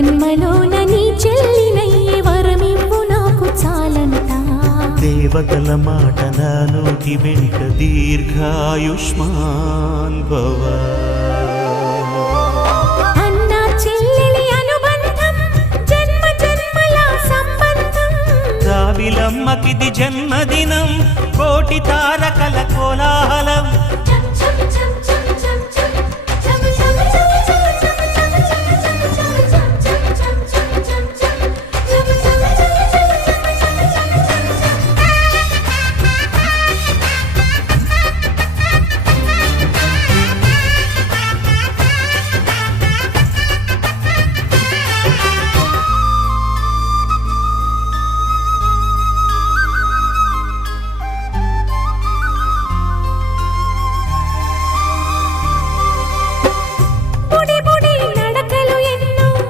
జన్మలోన నీ చెల్లినయ్యే వరమివ్వు నాకు చాలంట. దేవతల మాట నా నోటి వెంట దీర్ఘాయుష్మాన్ భవ. అన్న చెల్లెలి అనుబంధం జన్మ జన్మల సంబంధం. రావిలమ్మకిది జన్మ